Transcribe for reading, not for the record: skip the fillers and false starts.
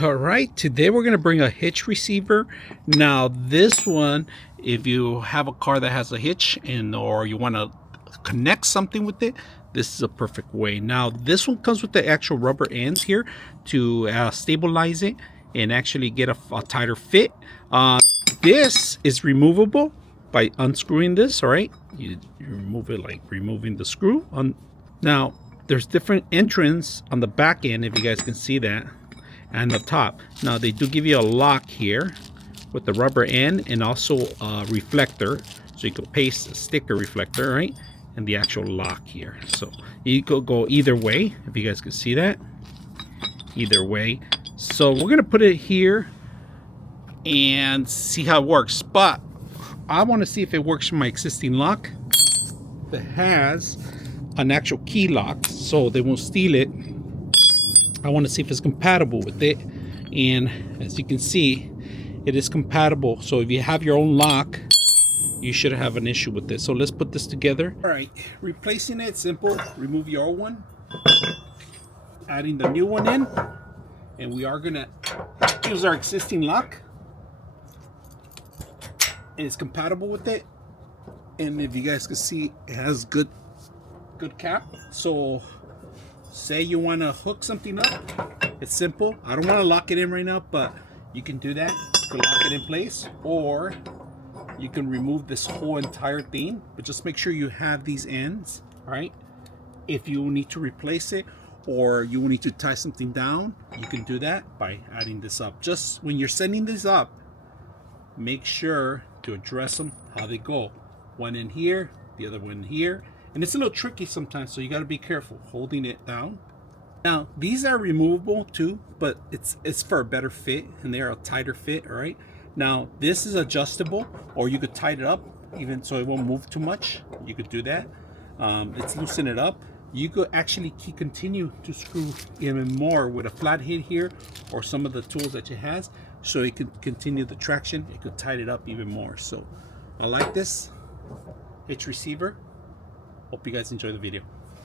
All right, today we're going to bring a hitch receiver. Now this one, if you have a car that has a hitch or you want to connect something with it, this is a perfect way. Now this one comes with the actual rubber ends here to stabilize it and actually get a tighter fit. This is removable by unscrewing this. All right, you remove it like removing the screw on. Now there's different entrance on the back end, if you guys can see that, and the top. Now they do give you a lock here with the rubber end and also a reflector, so you can paste a sticker reflector, right, and the actual lock here. So you could go either way, if you guys can see that, either way. So we're gonna put it here and see how it works, but I want to see if it works for my existing lock that has an actual key lock so they won't steal it. I want to see if it's compatible with it, and as you can see, it is compatible. So if you have your own lock, you shouldn't have an issue with this. So let's put this together. All right, replacing it, simple. Remove your old one, adding the new one in, and we are gonna use our existing lock, and it's compatible with it. And if you guys can see, it has good cap. So say you want to hook something up, it's simple. I don't want to lock it in right now, but you can do that. You can lock it in place, or you can remove this whole entire thing, but just make sure you have these ends. All right, if you need to replace it or you need to tie something down, you can do that by adding this up. Just when you're setting this up, make sure to address them how they go. One in here, the other one here. And it's a little tricky sometimes, so you got to be careful holding it down. Now these are removable too, but it's for a better fit, and they're a tighter fit. All right, now this is adjustable, or you could tighten it up even so it won't move too much. You could do that. Let's loosen it up. You could actually continue to screw even more with a flathead here or some of the tools that it has, so it could continue the traction. It could tighten it up even more. So I like this hitch receiver. Hope you guys enjoy the video.